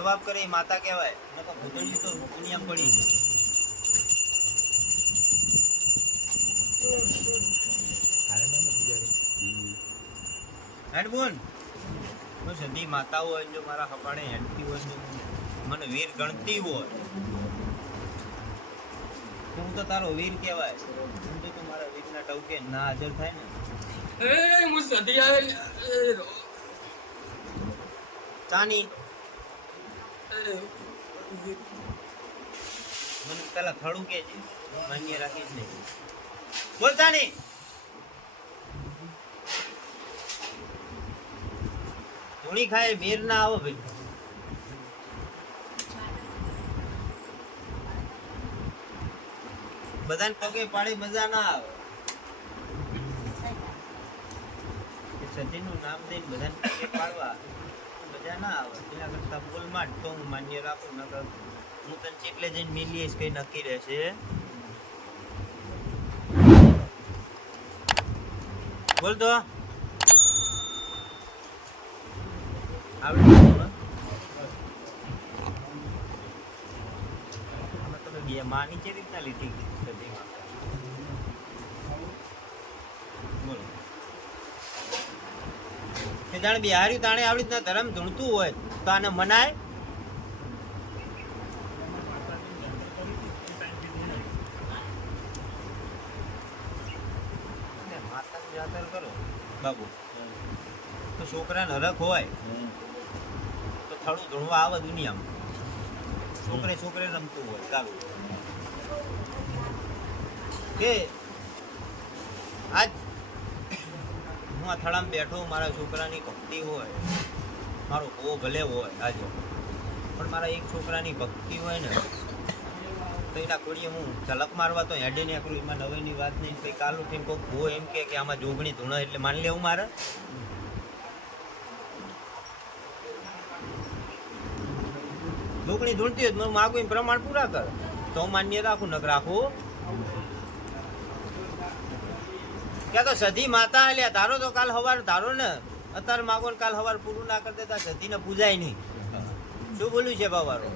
જવાબ કરે એ માતા કહેવાય. નકર ભૂતળી તો દુનિયામાં પડી છે. હેડ બોન તો સદી માતા હોય જો મારા હપાડે હેડતી હોય ને મને વીર ગણતી હોય તું તો તારો વીર કહેવાય. તું તો મારા વીરના ટવકે ના હાજર થાય ને એ હું સદી આવે ચાની મને પેલા થડું કે છે માન્ય રાખીશ નહીં બોલ ચાની ધૂણી ખાય મેર ના આવો ભાઈ. બધાને પગે પાડી મજા ના આવે. સતીનું નામ દઈને બધાને પગે પાડવા મજા ના આવે. એના કરતા બોલ માંડ તો હું માન્ય રાખું. નકર હું તને ચેટલે જઈને મિલીશ કઈ નક્કી રહેશે. બોલ તો તમે માં નીચે રીતના લીધી સદીમાં બોલો કે જાણે બિહારી તાણે આવી રીતના ધર્મ ધૂણતું હોય તો આને મનાય. માતાની જાતર કરો બાબુ તો છોકરાને હરખ હોય તો થોડું ધૂણવા આવે દુનિયામાં. છોકરે છોકરે રમતું હોય ગાવું કે આજ હું આ થડામાં બેઠો મારા છોકરાની ભક્તિ હોય મારો બહુ ભલે હોય આજે પણ મારા એક છોકરાની ભક્તિ હોય ને તો એના કોડીએ હું ઝલક મારવા તો હેડે ને એકલું એમાં નવાઈની વાત નહીં. કંઈ કાલ ઉઠીને કોઈ ભૂ એમ કે આમાં જોગણી ધૂણો એટલે માની લેવું મારે. જોગણી ધૂણતી હોય હું માગું એમ પ્રમાણ પૂરા કર તો માન્ય રાખું નક રાખું. ક્યાં તો સધી માતા આલ્યા ધારો તો કાલ હવાર ધારો ને અત્યારે માગો ને કાલ હવાર પૂરું ના કરી દેતા સધીને પૂજાય નહીં. શું બોલ્યું છે બાવારો?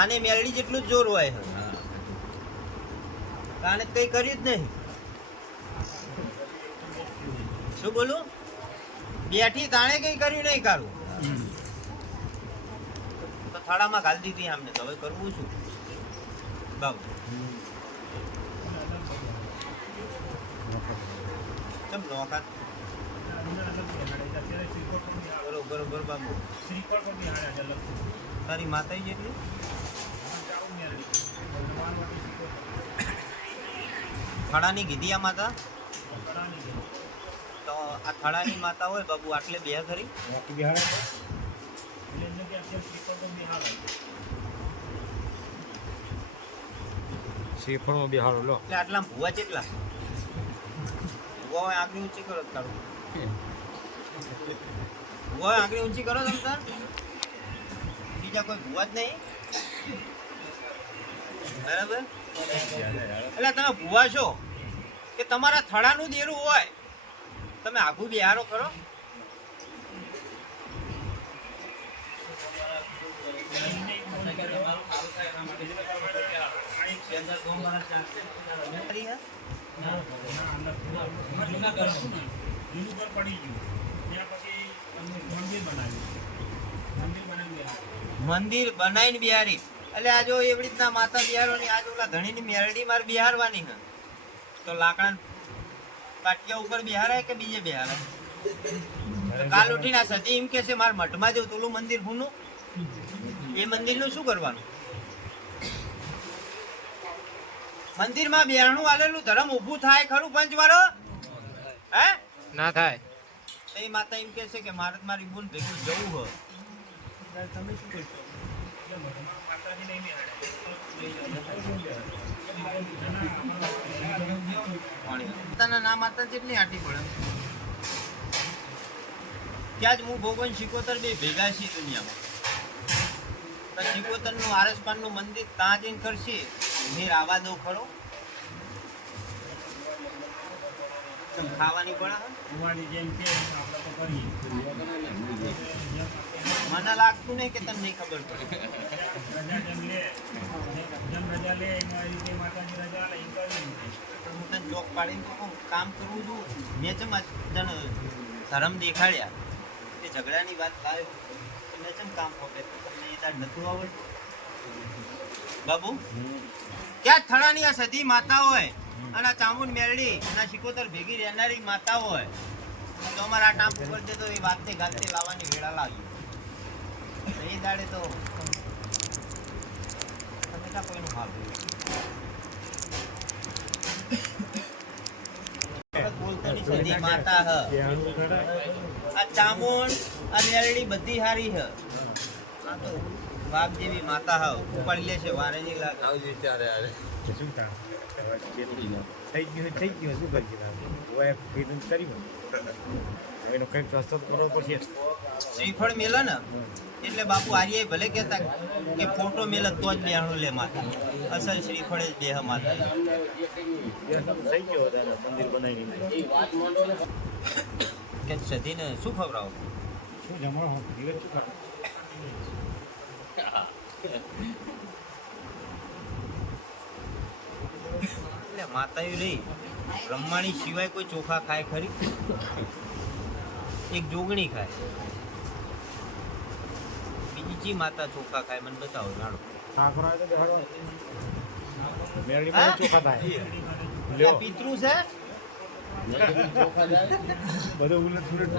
આને મેલડી જેટલું જ જોર હોય. આને કઈ કર્યું જ નહીં. શું બોલું? બેઠી તાણે કઈ કર્યું નહીં કારું તો થાળામાં ઘાલી દીધી આમને. તો હવે કરવું શું બાબુ? કેમ નોખા બરોબર બાબુ તારી માતા જેટલી થાળાની કીધી આ માતા તો આ થાળાની માતા હોય બાબુ આટલે બે ખરી શ્રીફળો બિહારો લો એટલે આટલા ભૂવા કેટલા ભૂવા આંગળી ઊંચી કરો તારું ભૂવા આંગળી ઊંચી કરો તમ તાર બીજા કોઈ ભૂવા જ નહીં બરાબર. એટલે તમે ભૂવા છો કે તમારા થડાનું દેરું હોય તમે આઘું બિહારો કરો. મંદિર બનાવીને બિહારી એટલે આ જો એવી રીતના માતા બિહારવાની આજ ઓલા ધણીની મેરડી મારે બિહારવાની હે તો લાકડા પાટિયા ઉપર બિહારાય કે બીજે બિહારાય? કાલ ઉઠીને આ સતી એમ કે છે મારા મઠમાં જેવું તોલું મંદિર ભૂનું એ મંદિરનું શું કરવાનું? મંદિરમાં બિહારનું આલેલું ધર્મ ઊભું થાય ખરું પંચવાળો? હે ના થાય. એ માતા એમ કે છે કે મારે મારી બોન ભેગું જવું હોય તમે શું કરશો? માતાના નામ માતા જેટલી આટી પડે ત્યાં જ હું ભગવાન શિકોતર બે ભેગા છીએ દુનિયામાં. શિકોતર નું આરસપાન નું મંદિર ત્યાં જઈને કરશે મેર આવા દો ખરો ખાવાની પડે જેમ કે આપણે તો કરીએ મને લાગતું નહીં કે તને નહીં ખબર પડે. પણ હું તને ચોક પાડીને તો કહું, કામ કરવું છું. મેં ચમ આજ તને શરમ દેખાડ્યા કે ઝઘડાની વાત થાય તો મેં ચમ કામ ખોપે તમને એ તાર નતું આવડતું બાબુ. ક્યાં થડાની આ સધી માતા હોય અને આ ચામુંડ મેરડી અને આ શિકોતર ભેગી રહેનારી માતા હોય તો અમારા આ ટાંપ ઉપર તો એ વાતે ગાતે લાવવાની વેળા લાવી એ દાડે તો તમે ક્યાં કોઈનું હાલ બોલતોની સધી માતા હ આ ચામુંડ આ મેરડી બધી હારી હ આ તો બાપ જેવી માતા હ ઉપાડી લે છે વારે નહીં લાગે. શું કામ થઈ ગયું શું કરી કીધું કર્યું એનો કંઈક રસ્તો કરવો પડશે. શ્રીફળ મેલે ને એટલે બાપુ આર્ય ભલે કહેતા કે ફોટો મેલે તો જ બેહણું લે માતા, અસલ શ્રીફળ જ દેહ માતા. થઈ ગયો મંદિર બનાવીને કે સધીને શું ખવડાવો શું જમવાનું દિવસ શું કામ એટલે માતાયું રહી બ્રહ્માણી સિવાય કોઈ ચોખા ખાય ખરી? એક જોગણી ખાય, બીજી ચી માતા ચોખા ખાય મને બતાવો જાણો. ઠાકોર આવે તો બેહાડો મેરડી હા? ચોખા થાય આ લ્યો પિતૃ છે બધો ઉલટ સુલટ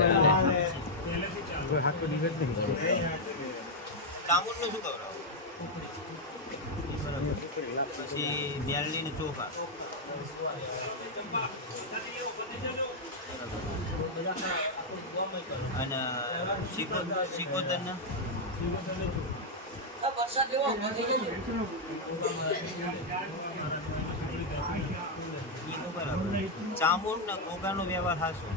કોઈ હાથ દિવસ નહીં ચામુંડનું શું ખવડાવો? પછી મેરડીને ચોખા અને શિકોતરને ચામુંડ ને ઘોઘાનો વ્યવહાર હાસો,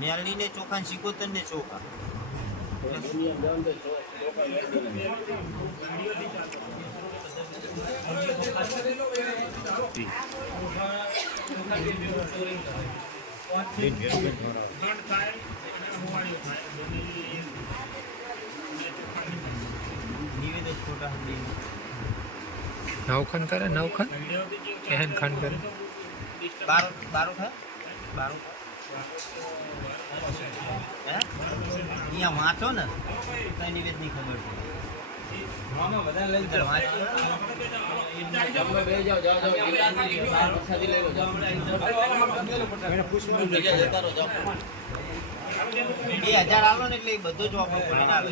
મેરડીને ચોખા ને શિકોતરને ચોખા. નિવેદન છોટા નવખંડ કરે નવખંડ કેહન ખંડ કરે બારો થાય બારો હે અહીંયા વાંચો ને કઈ નિવેદની ખબર છે બે 1000 આલો ને એટલે એ બધો જ ઓફર કરીને આવે.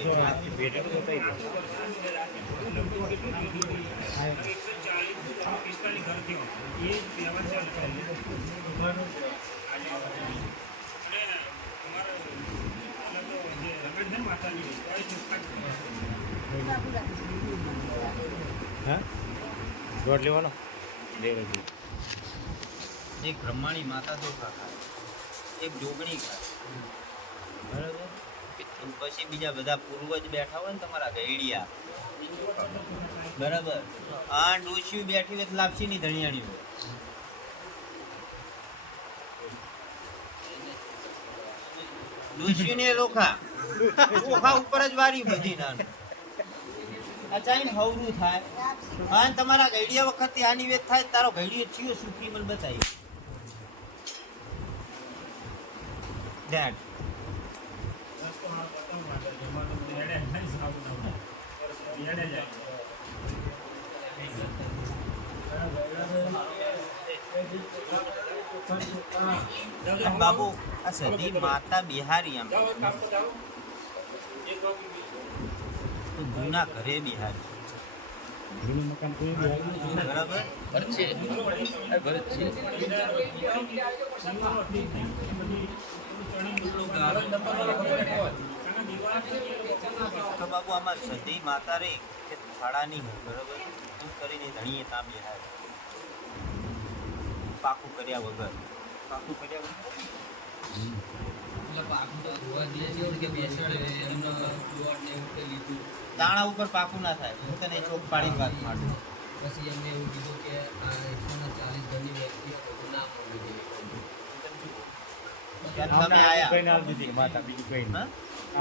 હા દોડ લેવાનો એક બ્રહ્માણી માતા ચોખા ખાય, એક જોગણી ખાય બરાબર. અને પછી બીજા બધા પૂર્વજ બેઠા હોય ને તમારા ગઈડિયા બરાબર. આ ડોશીઓ બેઠી હોય લાપસી ની ધણિયાણી હોય. ડોશીઓ ને લોખા ચોખા ઉપર જ વારી બધી નાનું અચાઈને હવરું થાય. હા તમારા ગઈડિયા વખત આ નિવેદ થાય તારો ગઈડિયો ચિયો સુખી મને બતાવી ડેડ. બાબુ આ સધી માતા બિહારી આમ તો જૂના ઘરે બિહારી બરાબર. તો બાબુ આમાં સધી માતા રે કે થાળાની બરાબર શું કરીને ધણીએ ત્યાં બિહારી પાકું કર્યા વગર દાણા ઉપર પાકું ના થાય. હું તને ચોક પાડી વાત માંડું. પછી એમને એવું કીધું કે આ 140 ઘરની વ્યક્તિઓ બધું ના મળવું જોઈએ. તમે આયા કઈ ના દીધી માતા બીજું કઈ હા?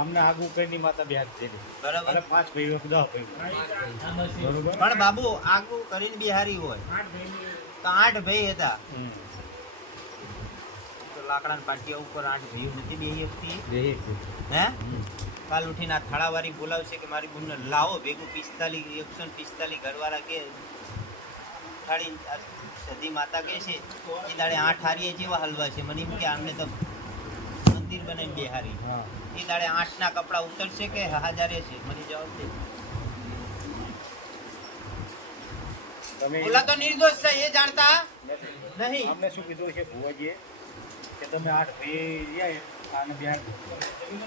આમને આગું કરીને માતા બેહાર છે બરાબર. અને 5 ભાઈઓ 10 ભાઈઓ બરોબર પણ બાબુ આગું કરીને બિહારી હોય તો 8 ભાઈ હતા તો લાકડાના પાટિયા ઉપર 8 ભાઈઓ નથી બેહી શકતી હે કાલ ઉઠીને આ થાળાવાળી બોલાવશે કે મારી બુનને લાવો ભેગું 45 145 ઘરવાળા કે થાળી આ સધી માતા કે છે એ દાડે 8 હારીએ જેવા હલવા છે મને એમ કે આમને તો મંદિર બનાવીને બેહારી હા એ દાડે 8 ના કપડા ઉતરશે કે હાજારે છે મને જવાબ દે તમે બોલા તો નિર્દોષ છે એ જાણતા નહીં અમને શું કીધું છે ભુવાજીએ કે તમે 8 ભાઈ રહ્યા આને બેહાર દો.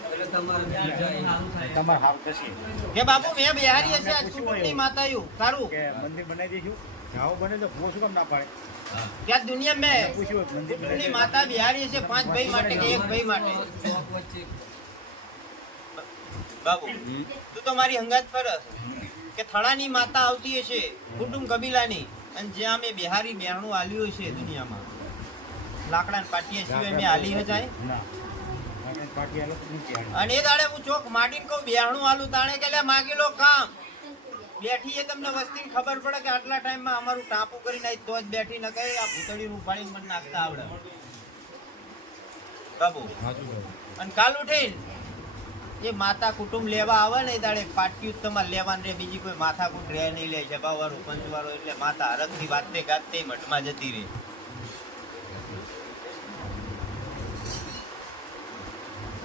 એટલે તમારે બીજા તમારે હાવ થશે કે બાપુ મેં બિહારી હશે આજ કુટુંબની માતાયું સારું કે મંદિર બનાવી દઈશું જાઓ બને તો ભૂવો શું કામ ના પાડે ક્યાં દુનિયા મેં પૂછ્યું હોત મંદિર કુટુંબની બનાવી માતા બિહારી હશે 5 ભાઈ માટે કે 1 ભાઈ માટે ચોક વચ્ચે બાબુ તું તો મારી હંગાત પર કે થળાની માતા આવતી હશે કુટુંબ કબીલાની અને જ્યાં મેં બિહારી બહેણું આલ્યું છે દુનિયામાં લાકડાના પાટિયા સિવાય મેં આલી હજાય ના આપણે પાટી આલો તો નથી આલી. અને એ દાડે હું ચોક માટીને કહું બહેણું આલું તાણે કે લે માગી લો કામ બેઠી એ તમને વસ્તીને ખબર પડે કે આટલા ટાઈમમાં અમારું ટાપુ કરીને આવી તો જ બેઠી ન કહે આ ભૂતળીનું ઉપાડીને મને નાખતા આવડે બાબુ અને કાલ ઉઠીને એ માતા કુટુંબ લેવા આવે ને એ દાડે પાટિયું જ તમારે લેવાનું રે બીજી કોઈ માથાકૂટ રહે નહીં લે જબાવાળું પંચવાળો એટલે માતા હરખથી વાતે ગાતે મઠમાં જતી રહે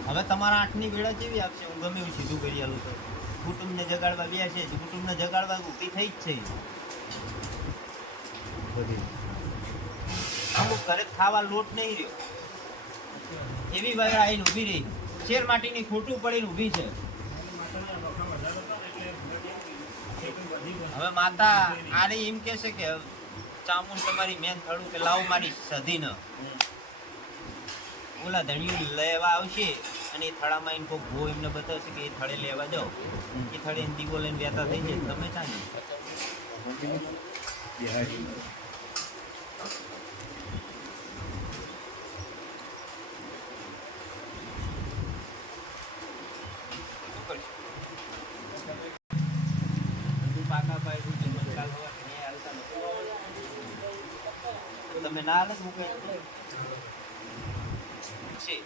હવે તમારા 8ની વેળા કેવી આપશે હું ગમે એવું સીધું કરી આલું તો કુટુંબને જગાડવા બે છે કુટુંબને જગાડવા ઊભી થઈ જ છે અમુક ઘરે ખાવા લોટ નહીં રહ્યો એવી વેળા આવીને ઊભી રહી શેર માટીની ખોટું પડીને ઊભી છે હવે માતા આરે એમ કે છે કે ચામુંડ તમારી મેન થડું કે લાવ મારી સધી ન ઓલા ધણિયું લેવા આવશે અને એ થડામાં એને કોઈ ભો એમને બતાવશે કે એ થડે લેવા જાઓ એ થડે એને દીવો લઈને બેઠા થઈ જાય તમે ચાલી બિહારી તમે ના હાલત મૂકે છે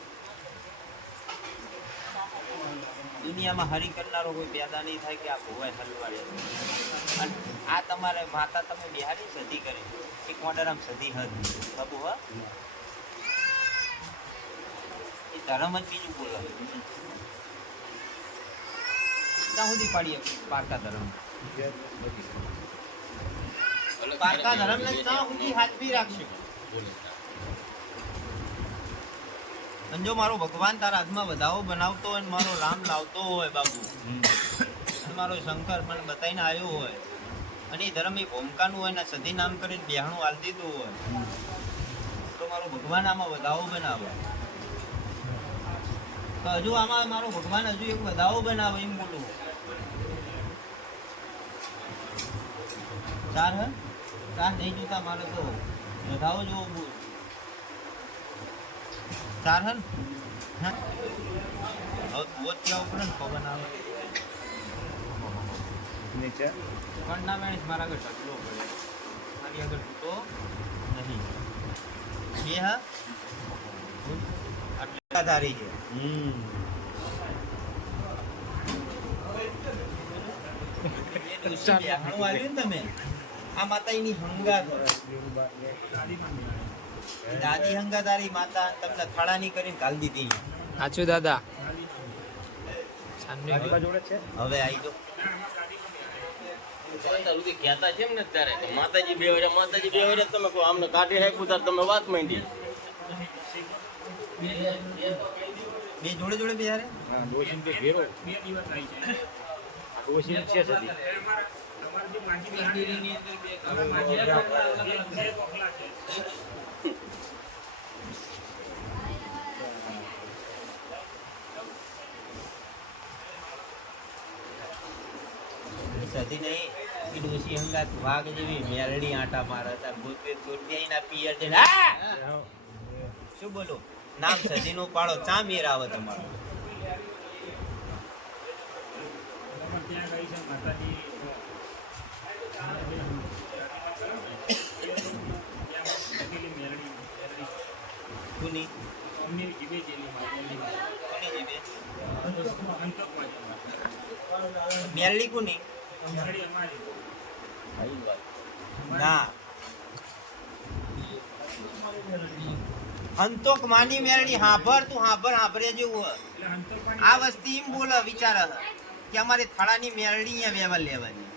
દુનિયામાં હરી કરનારો કોઈ પેદા નહીં થાય કે આ ભોવાય હલવાડે અને આ તમારે માતા તમે બિહારી સધી કરે એક ઓર્ડર આમ સધી હદ બાબુ હા એ ધર્મ જ બીજું બોલાવે ત્યાં સુધી પાડીએ પારકા ધર્મ પારકા ધર્મ ને ત્યાં સુધી હાજરી રાખશું અને જો મારો ભગવાન તારા હાથમાં વધાવો બનાવતો હોય ને મારો રામ લાવતો હોય બાબુ અને મારો શંકર મને બતાવીને આવ્યો હોય અને એ ધર્મ એ ભૂમકાનું હોય ને સધી નામ કરીને બિહાણું હાલ દીધું હોય તો મારો ભગવાન આમાં વધાવો બનાવે તો હજુ આમાં મારો ભગવાન હજુ એક વધાવો બનાવે એમ બોલું ચાર હે ચાર નહીં જોતા મારે તો વધાવો જોવો બોલ ચાર હન હા હવે બહુ ત્યાં ઉપર ને પવન આવે નીચે પણ ના મેળે મારા આગળ ઢગલો પડે મારી આગળ તૂટો નહીં બે હા આટલા ધારી છે એ દિવસે બેહાણું આવ્યું ને તમે આ માતા એની હંગાત દાદી હંગાતારી માતા તમને થડાની કરીને ઘાલ દીધી સાચું દાદા આજુબાજુ જોડે છે હવે આવી જો કહેતા છે ને અત્યારે કે માતાજી બે વર્ષ તમે કહો આમને કાઢી નાખ્યું તાર તમે વાત માંડી બે જોડે જોડે બિહારે હા ડોશીન કે ઘેરો ડોશીન છે સદી સધી નહીં એ ડોશી હંગાત વાઘ જેવી મેરડી આટા મારે તાર ગોતવે ગોતિયાઈના પિયર જઈને હા શું બોલો નામ સધીનો પાડો ચા મેર આવે તમારો ત્યાં ગઈ છે માતાજી કોની અમીર જીવે જેલી માતાજી કોની જીવે અંતકમાં મેરડી કોની મેરડી અમારી આવી વાત. ના અંતોક માની મેરડી હાભર તું હાભરે જેવું હે. એટલે અંતકમાં આ વસ્તી એમ બોલે વિચાર કે અમારે થાળાની મેરડી અહીંયા વ્યવહાર લેવાની